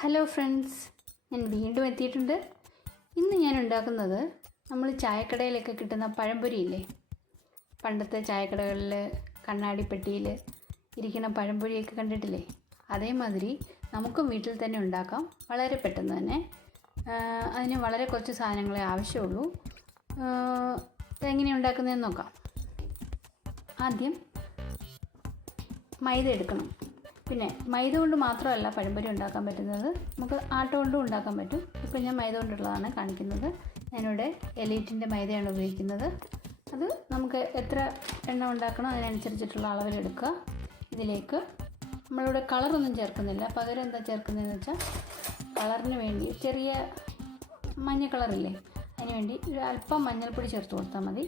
Hello friends, ഞാൻ വീണ്ടും എത്തിയിട്ടുണ്ട്. ഇന്ന് ഞാൻ ഉണ്ടാക്കുന്നത് നമ്മൾ ചായക്കടയിലൊക്കെ കിട്ടുന്ന പഴംപൊരിയില്ലേ, പണ്ടത്തെ ചായക്കടകളിൽ കണ്ണാടി പെട്ടിയിൽ ഇരിക്കുന്ന പഴംപൊരിയൊക്കെ കണ്ടിട്ടില്ലേ, അതേമാതിരി നമുക്കും വീട്ടിൽ തന്നെ ഉണ്ടാക്കാം. വളരെ പെട്ടെന്ന് തന്നെ. അതിന് വളരെ കുറച്ച് സാധനങ്ങളെ ആവശ്യമുള്ളൂ. ഇതെങ്ങനെയാണ് ഉണ്ടാക്കുന്നതെന്ന് നോക്കാം. ആദ്യം മൈദ എടുക്കണം. പിന്നെ മൈദ കൊണ്ട് മാത്രമല്ല പഴംപൊരി ഉണ്ടാക്കാൻ പറ്റുന്നത്, നമുക്ക് ആട്ട കൊണ്ടും ഉണ്ടാക്കാൻ പറ്റും. ഇപ്പോൾ ഞാൻ മൈദ കൊണ്ടുള്ളതാണ് കാണിക്കുന്നത്. ഞാനിവിടെ എലൈറ്റിൻ്റെ മൈദയാണ് ഉപയോഗിക്കുന്നത്. അത് നമുക്ക് എത്ര എണ്ണം ഉണ്ടാക്കണോ അതിനനുസരിച്ചിട്ടുള്ള അളവിലെടുക്കുക. ഇതിലേക്ക് നമ്മളിവിടെ കളറൊന്നും ചേർക്കുന്നില്ല, പകരം എന്താ ചേർക്കുന്നതെന്ന് വെച്ചാൽ കളറിന് വേണ്ടി ചെറിയ മഞ്ഞ കളറില്ലേ, അതിന് വേണ്ടി ഒരു അല്പം മഞ്ഞൾപ്പൊടി ചേർത്ത് കൊടുത്താൽ മതി.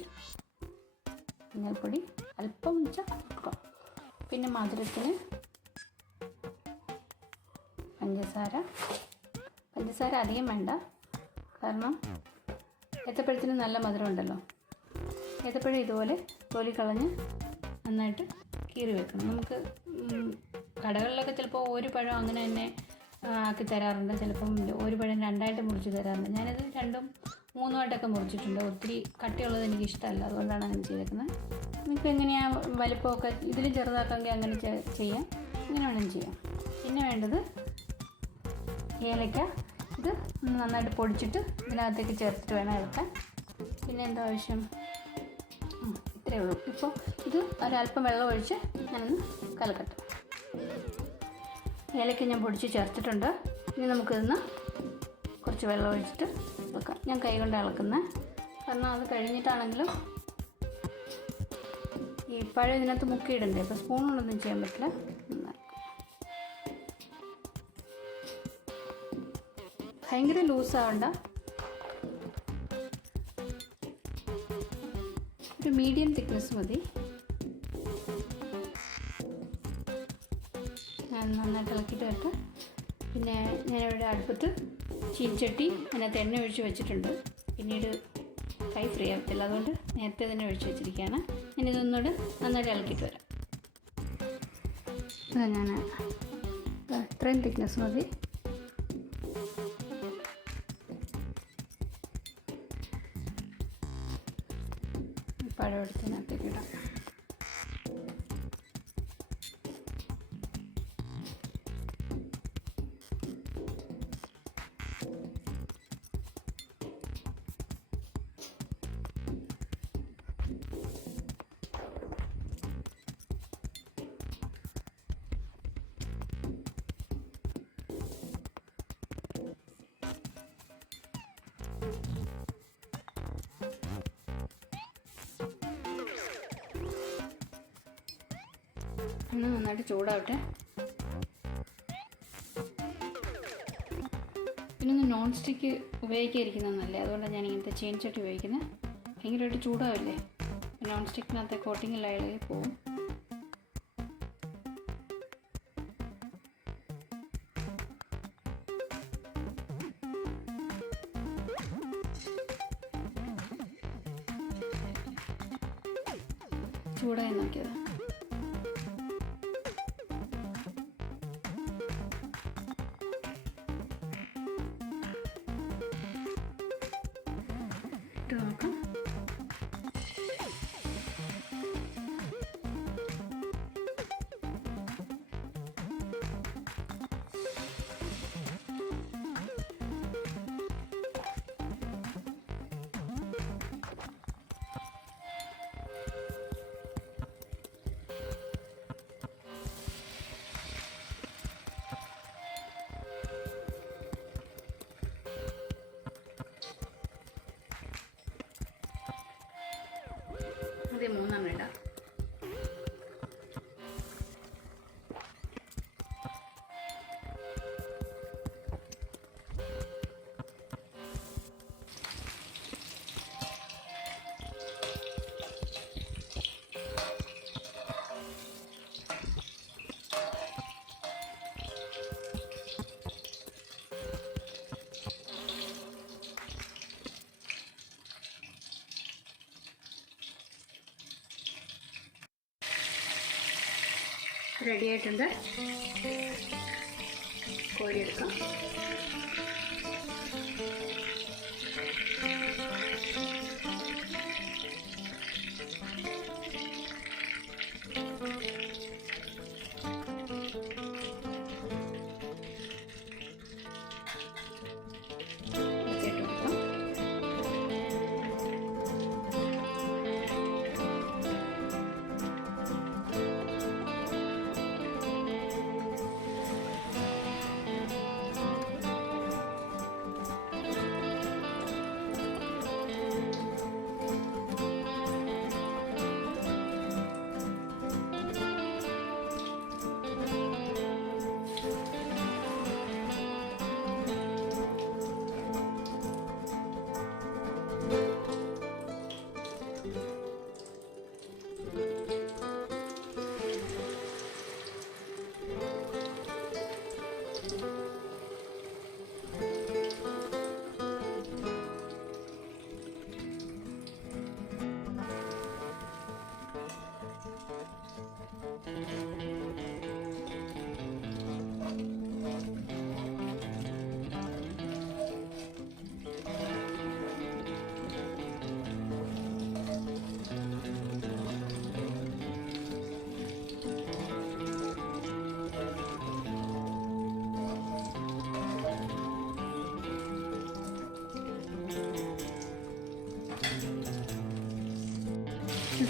മഞ്ഞൾപ്പൊടി അല്പം വെച്ചാൽ കൊടുക്കാം. പിന്നെ മധുരത്തിന് പഞ്ചസാര അധികം വേണ്ട, കാരണം ഏത്തപ്പഴത്തിന് നല്ല മധുരം ഉണ്ടല്ലോ. ഏത്തപ്പഴം ഇതുപോലെ തൊലി കളഞ്ഞ് നന്നായിട്ട് കീറി വെക്കണം. നമുക്ക് കടകളിലൊക്കെ ചിലപ്പോൾ ഒരു പഴം അങ്ങനെ തന്നെ ആക്കി തരാറുണ്ട്, ചിലപ്പം ഒരു പഴം രണ്ടായിട്ട് മുറിച്ച് തരാറുണ്ട്. ഞാനത് രണ്ടും മൂന്നുമായിട്ടൊക്കെ മുറിച്ചിട്ടുണ്ട്. ഒത്തിരി കട്ടിയുള്ളത് എനിക്ക് ഇഷ്ടമല്ല, അതുകൊണ്ടാണ് അങ്ങനെ ചെയ്തേക്കുന്നത്. നിങ്ങൾക്ക് എങ്ങനെയാണ് വലിപ്പമൊക്കെ ഇതിൽ ചെറുതാക്കാമെങ്കിൽ അങ്ങനെ ചെയ്യാം, ഇങ്ങനെ വേണം ചെയ്യാം. പിന്നെ വേണ്ടത് ഏലക്ക. ഇത് നന്നായിട്ട് പൊടിച്ചിട്ട് ഇതിനകത്തേക്ക് ചേർത്തിട്ട് വേണം ഇറക്കാൻ. പിന്നെ എന്താ ആവശ്യം, ഇത്രയേ ഉള്ളൂ. ഇപ്പോൾ ഇത് ഒരല്പം വെള്ളം ഒഴിച്ച് ഞാനൊന്ന് കലക്കട്ടെ. ഏലക്ക ഞാൻ പൊടിച്ച് ചേർത്തിട്ടുണ്ട്. ഇനി നമുക്കിതൊന്ന് കുറച്ച് വെള്ളം ഒഴിച്ചിട്ട് വെക്കാം. ഞാൻ കൈ കൊണ്ട് ഇളക്കുന്നത്, കാരണം അത് കഴിഞ്ഞിട്ടാണെങ്കിലും ഈ പഴം ഇതിനകത്ത് മുക്കിയിടണ്ടേ, അപ്പോൾ സ്പൂൺ കൊണ്ടൊന്നും ചെയ്യാൻ പറ്റില്ല. ഭയങ്കര ലൂസാവണ്ട, ഒരു മീഡിയം തിക്നെസ് മതി. ഞാൻ നന്നായിട്ട് ഇളക്കിയിട്ട് വരട്ടെ. പിന്നെ ഞാനിവിടെ അടുപ്പത്ത് ചീൻചട്ടി അതിനകത്ത് എണ്ണ ഒഴിച്ച് വെച്ചിട്ടുണ്ട്. പിന്നീട് കൈ ഫ്രീ ആകത്തില്ല, അതുകൊണ്ട് നേരത്തെ തന്നെ ഒഴിച്ച് വെച്ചിരിക്കുകയാണ്. ഞാനിതൊന്നുകൂടെ നന്നായിട്ട് ഇളക്കിയിട്ട് വരാം. ഞാൻ ഇത്രയും തിക്നെസ് മതി. പഴം എടുത്തതിനകത്തേക്ക് ഇടാം. ഒന്ന് നന്നായിട്ട് ചൂടാവട്ടെ. പിന്നെ നോൺ സ്റ്റിക്ക് ഉപയോഗിക്കാതിരിക്കുന്നത് നല്ലത്, അതുകൊണ്ടാണ് ഞാൻ ഇങ്ങനത്തെ ചീനച്ചട്ടി ഉപയോഗിക്കുന്നത്. ഭയങ്കരമായിട്ട് ചൂടാവില്ലേ, നോൺ സ്റ്റിക്കിനകത്തെ കോട്ടിങ്ങെല്ലാം ഇളകി പോവും. ചൂടായി നോക്കിയതാണ്. നോക്കാം. അത് മൂന്നെണ്ണം ഇടാം. റെഡി ആയിട്ടുണ്ട്. കോരിയെടുക്കാം.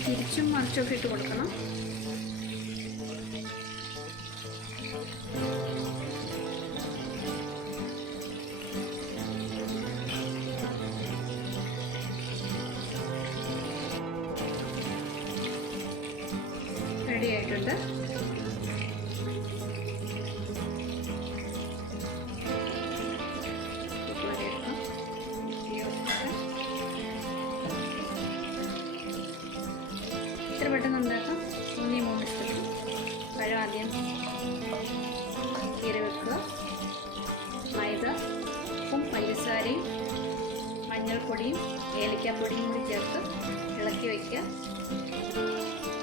തിരിച്ചും മറിച്ചൊക്കെ ഇട്ട് കൊടുക്കണം. റെഡി ആയിട്ടുണ്ട്. ഇത്ര പെട്ടെന്ന് ഉണ്ടാക്കാം. 3 സ്റ്റെപ്പ്. പഴം ആദ്യം കീറി വെക്കുക. മൈദ, ഉപ്പും പഞ്ചസാരയും മഞ്ഞൾപ്പൊടിയും ഏലക്കാപ്പൊടിയും കൂടി ചേർത്ത് ഇളക്കി വയ്ക്കുക.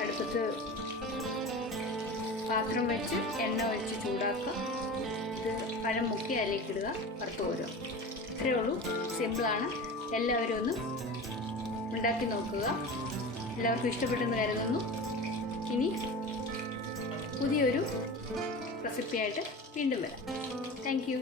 അടുപ്പത്ത് പാത്രം വെച്ച് എണ്ണ ഒഴിച്ച് ചൂടാക്കുക. ഇത് പഴം മുക്കി അതിലേക്ക് ഇടുക, വറുത്ത് കോരുക. ഇത്രയേ ഉള്ളൂ. സിമ്പിളാണ്. എല്ലാവരും ഒന്ന് ഉണ്ടാക്കി നോക്കുക. എല്ലാവർക്കും ഇഷ്ടപ്പെട്ടെന്ന് കരുതുന്നു. ഇനി പുതിയൊരു റെസിപ്പിയായിട്ട് വീണ്ടും വരാം. Thank you.